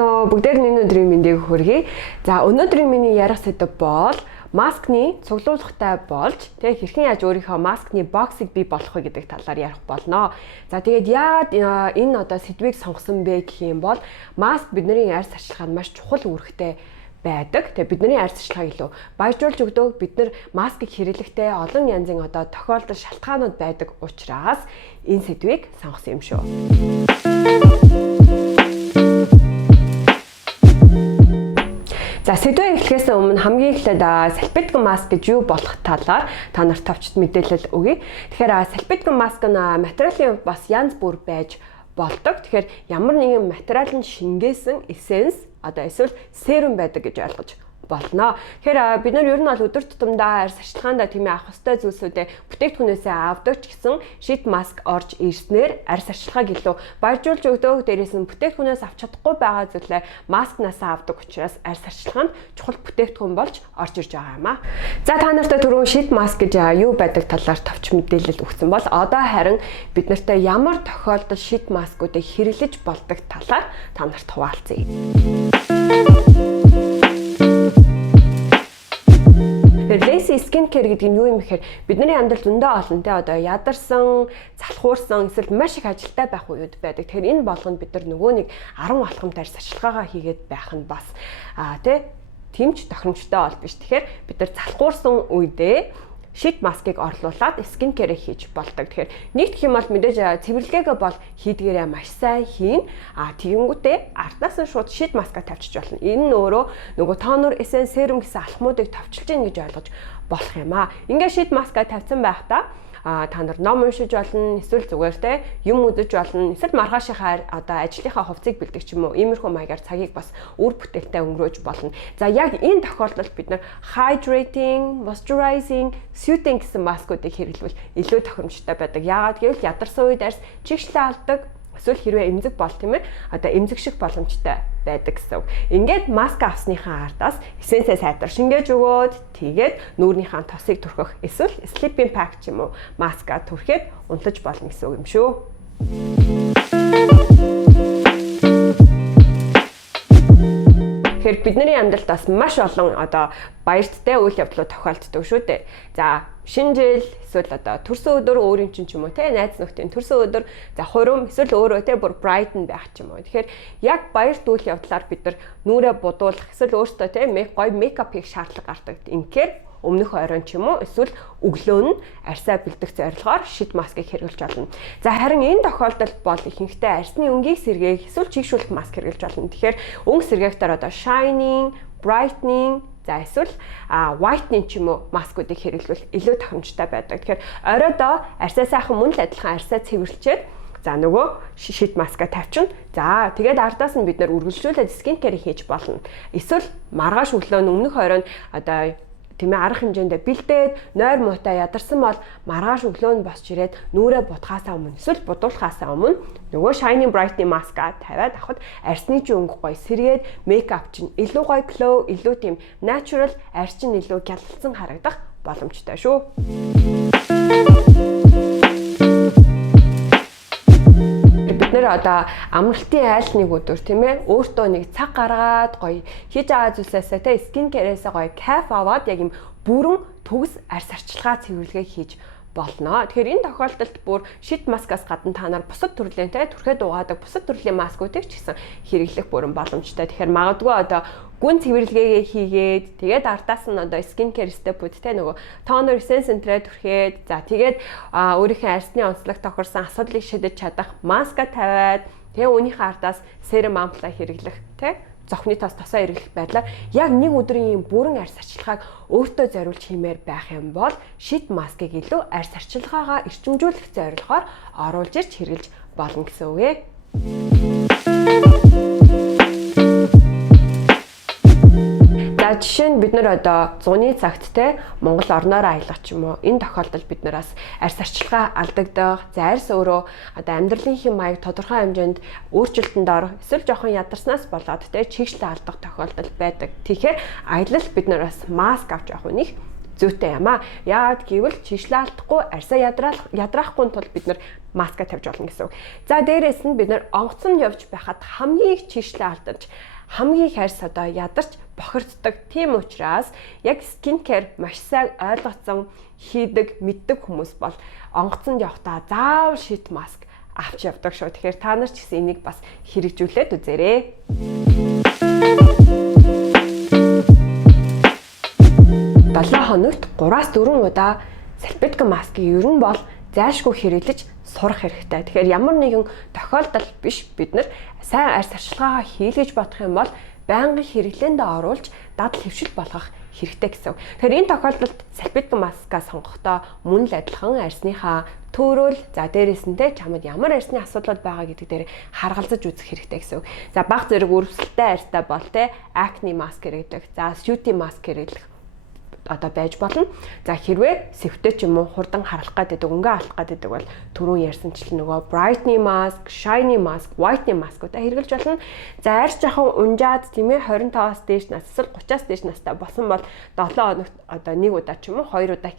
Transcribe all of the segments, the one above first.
байна уу? Бүгдээр нь өнөөдрийн мэндийг хүргэе. За өнөөдрийн миний ярих сэдэв бол маскны цуглуулгатай болж хэрхэн яаж өөрийнхөө маскны боксыг бий болгох вэ гэдэг талаар ярих болно. За тэгээд яагаад энэ сэдвийг сонгосон бэ гэх юм бол маск бидний арьс арчилгаанд маш чухал үүрэгтэй байдаг. Тэгээ бидний арьс арчилгааг илүү баяжуулж өгдөг. Бид нар маскыг хэрэглэхдээ олон янзын тохиолдол шалтгаанууд байдаг учраас энэ сэдвийг сонгосон юм шүү. За сэдвээ эхлэхээс өмнө хамгийн эхлээд салфеткан маск гэж юу болох талаар та нарт товчд мэдээлэл өгье. Тэгэхээр салфеткан маск нь материалын бас янз бүр байж болдог. Тэгэхээр ямар нэгэн материал нь шингээсэн эссенс эсвэл серум байдаг гэж ойлгож болно. Тэгэхээр бид нар ер нь бол өдөр тутамдаа арьс арчилгаанд авах ёстой зүйлсүүдээ бүтээгдэхүүнээсээ авдаг ч гэсэн шит маск орж ирснээр арьс арчилгааг илүү баяжуулж өгдөг. Дээрээс нь бүтээгдэхүүнээс авч чадахгүй байгаа зүйлээ маскнасаа авдаг учраас арьс арчилгаанд чухал бүтээгдэхүүн болж орж ирж байгаа юм аа. За та нартай түрүүн шит маск гэж юу байдаг талаар товч мэдээлэл өгсөн бол одоо харин бид нартай ямар тохиолдолд шит маскуудыг хэрэглэж болдог талаар та нарт хуваалцъя. Lazy skin care гэдэг нь юу юм гэхээр бидний амьдралд зөндөө олон ядарсан, залхуурсан эсвэл маш их ажилтай байх үед байдаг. Тэгэхээр энэ болгонд бид нар нөгөө нэг 10 алхамд арьс арчилгаагаа хийгээд байх нь бас тэмч тохиромжтой бол биш. Тэгэхээр бид нар залхуурсан үедээ шит маскыг орлуулад скин care хийж болдог. Тэгэхээр нэгдэх юм бол мэдээж цэвэрлэгээгээ бол хийдгээрээ маш сайн хийн. Тэгэнгүүтээ артнаас нь шууд шит маска тавьчих болно. Энэ нь өөрөө нөгөө тонер, эссенс, серум гэсэн алхмуудыг товчилж гин гэж ойлгож болох юм аа. Ингээд шит маска тавьсан байхдаа та нар ном уншиж болно, эсвэл зүгээр юм үзэж болно, эсвэл маргаашийнхаа ажлынхаа хувцсыг бэлдэх ч юм уу, иймэрхүү маягаар цагийг бас үр бүтээлтэй өнгөрөөж болно. За яг энэ тохиолдолд бид нар hydrating, moisturizing, soothing гэсэн маскуудыг хэрэглэвэл илүү тохиромжтой байдаг. Яагаад гэвэл ядарсан үед арьс чигшлээ алдаг, эсвэл хэрвээ эмзэг бол эмзэг шиг боломжтой байдаг гэсэн. Ингээд маск авсныхаа ардаас эссенсээ сайтар шингээж өгөөд тэгээд нүүрнийхээ тосыг түрхэх эсвэл sleeping pack ч юм уу маска түрхэд унтаж болно гэсэн үг юм шүү. Тэгэхээр бидний амьдралд бас маш олон баярттай үйл явдлууд тохиолддог шүү дээ. За шинэ жил эсвэл төрсөн өдөр өөрийн чинь ч юм уу найз нөхдийн төрсөн өдөр за хурим эсвэл өөрөө бүр brighten байх ч юм уу. Тэгэхээр яг баярт үйл явдлаар бид нар нүрээ будуулах эсвэл өөртөө гоё мейкап хийх шаардлага гардаг. Инхээр өмнөх оройн ч юм уу эсвэл өглөө нь арьсаа бэлдэх зорилгоор шит маскыг хэрэглэж болно. За харин энэ тохиолдолд бол ихэнхдээ арьсны өнгийг сэргээх эсвэл чийгшүүлэх маск хэрэглэж болно. Тэгэхээр өнгө сэргээхтэр shining, brightening за эсвэл whitening ч юм уу маскуудыг хэрэглэвэл илүү тохиромжтой байдаг. Тэгэхээр оройдоо арьсаа сайхан мөн л адилхан арьсаа цэвэрлчээд за нөгөө шит маска тавьчихна. За тэгээд ардаас нь бид нар үргэлжлүүлээд skin care хийж болно. Эсвэл маргааш өглөө нь өмнөх оройн арга хэмжээндээ бэлдээд нойр муутай ядарсан бол маргааш өглөө нь босч ирээд нүрээ будахаасаа өмнө эсвэл будуулахаасаа өмнө нөгөө shining brightening маска тавиад авахд арьсны чинь өнгө гоё сэргээд мейкап чинь илүү гоё glow, илүү natural, арьс чинь илүү гялалцсан харагдах боломжтой шүү. Бид нэр амралтын айл нэг өдөр өөртөө нэг цаг гаргаад гоё хийж байгаа зүйлсээсээ скин care-ээсээ гоё кайф аваад яг юм бүрэн төгс арьс арчилгаа цэвэрлэгээ хийж болно. Тэгэхээр энэ тохиолдолд бүр шит маскаас гадна та нар бусад төрлийн түрхээд угаадаг бусад төрлийн маскуудыг ч гэсэн хэрэглэх бүрэн боломжтой. Тэгэхээр магадгүй гүн цэвэрлэгээгээ хийгээд тэгээд ардаас нь skin care step-үүд нөгөө toner essence энтрээ түрхээд за тэгээд өөрийнхөө арьсны онцлог тохирсон асуудлыг шийдэж чадах маска тавиад тэгээд өөрийнхөө ардаас serum ampoule хэрэглэх зохины тосоо хэрэглэх байдлаар яг нэг өдрийн бүрэн арьс арчилгааг өөртөө зориулж хиймээр байх юм бол шит маскыг илүү арьс арчилгаагаа эрчимжүүлэх зорилгоор оруулж ирж хэрэглэж болно гэсэн үг ээ. За жишээ нь бид нар зуны цагт Монгол орноор аялах ч юм уу энэ тохиолдолд бид нараас арьс арчилгаа алдагдах, за арьс өөрөө амьдралын хэм маяг тодорхой хэмжээнд өөрчлөлтөнд орох, эсвэл жоохон ядарснаас болоод чигшлээ алдах тохиолдол байдаг. Тэгэхээр аялал бид нараас маск авч явах үнийг зүйтэй юм аа. Яагаад гэвэл чиглэл алдахгүй, арьсаа ядраахгүй тул бид нар маска тавьж болно гэсэн үг. За дээрээс нь бид нар онгоцонд явж байхад хамгийн их чиглэл алдаж хамгийн их арьс одоо ядарч бохирддаг. Тийм учраас яг скин кер маш сайн ойлгоцсон хийдэг, мэддэг хүмүүс бол онгоцонд явахдаа заавал шит маск авч явдаг шүү. Тэгэхээр та нар ч гэсэн энийг бас хэрэгжүүлээд үзээрэй. 7 хоногт 3-4 удаа салфетка маскыг ер нь бол зайлшгүй хэрэглэж сурах хэрэгтэй. Тэгэхээр ямар нэгэн тохиолдол биш бид нар сайн арьс арчилгаагаа хийлгэж бодох юм бол байнгын хэрэглээндээ оруулж дадал хэвшил болгох хэрэгтэй гэсэн. Тэгэхээр энэ тохиолдолд салфетка маскаа сонгохдоо мөн л адилхан арьсныхаа төөрөөл за дээрээс нь чамд ямар арьсны асуудал байгаа гэдэг дээр харгалзаж үзэх хэрэгтэй гэсэн. За баг зэрэг өрөвсөлттэй арьстай бол акне маск хэрэглэх, за сьюти маск хэрэглэх одоо байж болно. За хэрвээ сэвтэй ч юм уу хурдан харалах гэдэг, өнгө алах гэдэг бол түрүүн ярьсанчлан нөгөө brightening mask, shiny mask, whitening mask-уудаа хэрэглэж болно. За арьс жоохон унжаад тийм ээ 25-аас дээш нас, эсвэл 30-аас дээш настай болсон бол 7 хоногт одоо 1 удаа ч юм уу 2 удаа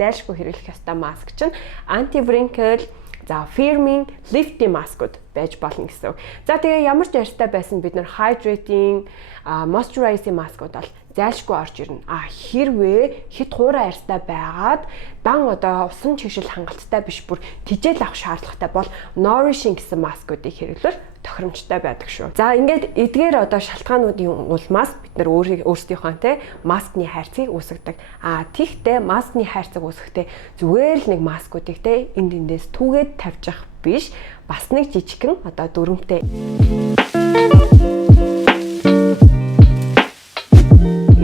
зайлшгүй хэрэглэх ёстой маск чинь anti wrinkle, за firming, lifting маскууд байж болно гэсэн. За тэгээ ямар ч арьстай байсан бид нар hydrating, moisturizing маскууд бол зайлшгүй орж ирнэ. Хэрвээ хит хуурай арьстай байгаад дан одоо усан чигшил хангалттай биш бүр тижэл авах шаардлагатай бол nourishing гэсэн маскуудыг хэрэглэл тохиромжтой байдаг шүү. За ингээд эдгээр одоо шалтгаануудын улмаас бид нар өөрсдийнхөө маскны хайрцгийг үүсгэдэг. Тэгтээ маскны хайрцаг үүсгэхдээ зүгээр л нэг маскуудыг энд эндээс түүгээд тавьчих биш. Бас нэг жижигхэн одоо дүрмтэй.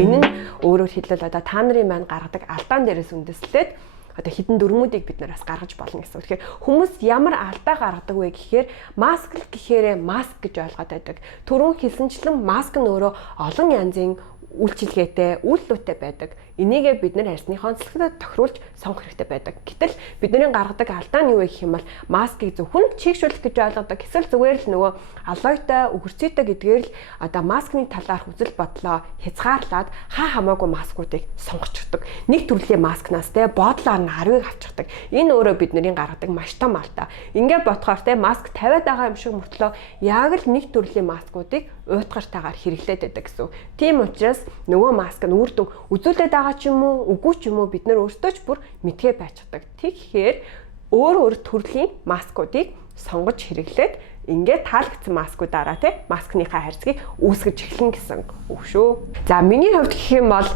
Энэ нь өөрөөр хэлбэл одоо та нарын маань гаргадаг алдаан дээрээс үндэслээд одоо хідэн дүрмүүдийг бид нараас гаргаж болно гэсэн. Тэгэхээр хүмүүс ямар алдаа гаргадаг вэ гэхээр маск гэхээр маск гэж ойлгоод байдаг. Түрүүн хэлсэнчлэн маск нь өөрөө олон янзын үйлчилгээтэй, үйлдэлтэй байдаг. Энийгээ бид нар арьсныхоо онцлогтой тохируулж сонгох хэрэгтэй байдаг. Гэтэл бидний гаргадаг алдаа нь юу вэ гэх юм бол маскыг зөвхөн чийгшүүлэх гэж ойлгодог. Эсвэл зүгээр л нөгөө алоётой, өгөрцөйтэй гэдгээр л одоо маскны талаарх үзэл бодлоо хязгаарлаад хамаагүй маскуудыг сонгочдөг. Нэг төрлийн маскнаас бодлоор нь 10-ыг авчихдаг. Энэ өөрөө бидний гаргадаг маш том алдаа. Ингээд бодохоор маск тавиад байгаа юм шиг мөртлөө яг л нэг төрлийн маскуудыг уйтгартаагаар хэрэглээд байдаг гэсэн. Тийм учраас нөгөө маск нь үр дүн үзүүлээд байгаа ч юм уу, үгүй ч юм уу бид нар өөрсдөө ч бүр мэдгээ байцгадаг. Тэгэхээр өөр төрлийн маскуудыг сонгож хэрэглээд ингээд таалагдсан маскуудаараа маскныхаа хайрцгийг үүсгэж эхлэн гэсэн үг шүү. За миний хувьд гэх юм бол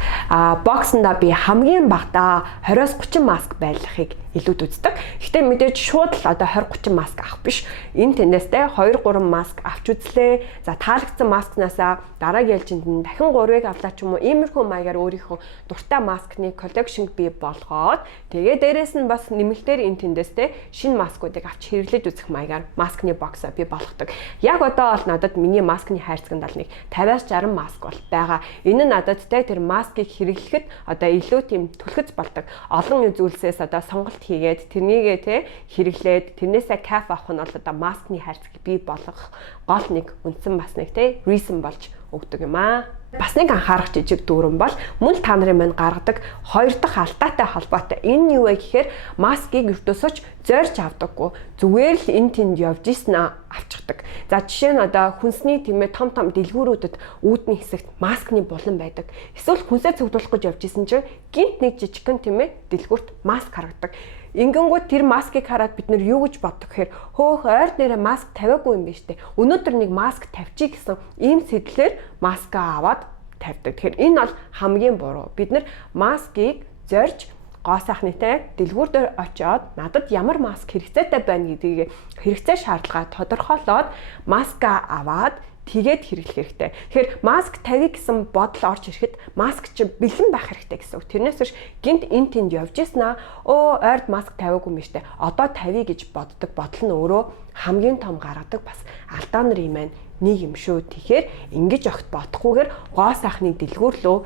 боксонда би хамгийн багадаа 20-30 маск байлгахыг илүүд үздэг. Гэхдээ мэдээж шууд л одоо 20-30 маск авах биш. Энэ тэндээс 2-3 маск авч үзлээ. За таалагдсан маскнаасаа дараагийн ээлжинд нь дахин 3-ыг авлаа ч юм уу. Иймэрхүү маягаар өөрийнхөө дуртай маскны коллекшн бий болгоод тэгээ дээрэс нь бас нэмэлтээр энэ тэндээс шинэ маскуудыг авч хэрэглэж үзэх маягаар маскны боксоо бий болгодог. Яг одоо бол надад миний маскны хайрцагт бол нэг 50-60 маск бол байгаа. Энэ нь надад тэр маскыг хэрэглэхэд одоо илүү тийм түлхэц болдог. Олон зүйлсээс одоо сонголт хийгээд тэрнийгээ хэрэглээд тэрнээсээ кайф авах нь бол одоо маскны хайрцаг бий болгох гол нэг үндсэн бас нэг reason болж өгдөг юм аа. Бас нэг анхаарах жижиг дүрэн бол мөн та нарын маань гаргадаг хоёр дахь алдаатай холбоотой. Энэ юу вэ гэхээр маскыг ертөөсөж зорьж авдаггүй. Зүгээр л энэ тэнд явж ийснэ авчихдаг. За жишээ нь одоо хүнсний тэмээ том дэлгүүрүүдэд үүдний хэсэгт маскны булан байдаг. Эсвэл хүнсээ цуглуулах гэж явж исэн чинь гинт нэг жижигхэн тэмээ дэлгүүрт маск харагдаг. Ингэнгүүт тэр маскыг хараад бид нар юу гэж боддог гэхээр хөөх ойр нэрэ маск тавиагүй юм байна штэ. Өнөөдөр нэг маск тавьчих гэсэн ийм сэтлэр маскаа аваад тавьдаг. Тэгэхээр энэ бол хамгийн буруу. Бид нар маскыг зорьж гоо сайхнытай дэлгүүр дээр очиод надад ямар маск хэрэгцээтэй байна гэдгийг хэрэгцээ шаардлага тодорхойлоод маска аваад тэгээд хэрэглэх хэрэгтэй. Тэгэхээр маск тавья гэсэн бодол орж ирэхэд маск чи бэлэн байх хэрэгтэй гэсэн үг. Тэрнээс биш гинт энэ тэнд явж ийснаа ойрд маск тавиагүй юм штэ. Одоо тавья гэж боддог бодол нь өөрөө хамгийн том гаргадаг бас алдаа нарын маань нэг юм шүү. Тэгэхээр ингэж огт бодохгүйгээр гоо сайхны дэлгүүр лөө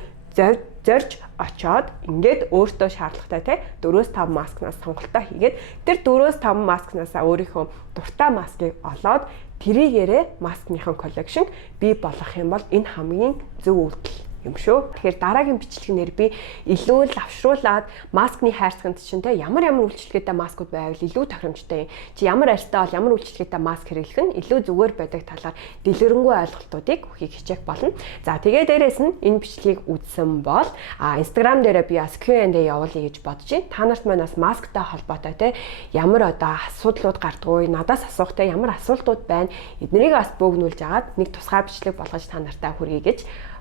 зорж очоод ингээд өөртөө шаардлагатай 4-5 маскнаас сонголтоо хийгээд тэр 4-5 маскнаасаа өөрийнхөө дуртай маскыг олоод тэрийгээрээ маскныхын коллекшн бий болгох юм бол энэ хамгийн зөв үйлдэл юм шүү. Тэгэхээр дараагийн бичлэгнэр би илүү лавшруулад маскны хайрцагт чинь те ямар үйлчлэгээтэй маскууд байвал илүү тохиромжтой юм. Чи ямар арьстай бол ямар үйлчлэгээтэй маск хэрэглэх нь илүү зүгээр байдаг талаар дэлгэрэнгүй ойлголтуудыг өгөхийг хичээх болно. За тэгээ дээрэс нь энэ бичлэгийг үзсэн бол Instagram дээрээ би бас Q&A явуулъя гэж бодож байна. Та нарт манаас масктай холбоотой те ямар одоо асуудлууд гардггүй, надаас асуух те ямар асуултууд байна. Эднийг бас бөөгнүүлж агаад нэг тусгай бичлэг болгож та нартай хүргэе гэж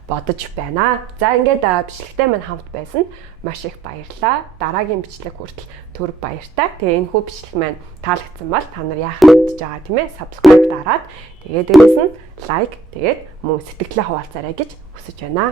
бодож байна. За ингээд бичлэгтэй маань хамт байсан маш их баярлалаа. Дараагийн бичлэг хүртэл түр баяртай. Тэгээ энэ хүү бичлэг маань таалагдсан бол та нар яах вэ гэж байгаа тийм ээ. Subscribe дараад тэгээ дээрээс нь лайк тэгээд мөн сэтгэлээ хуваалцаарай гэж хүсэж байна.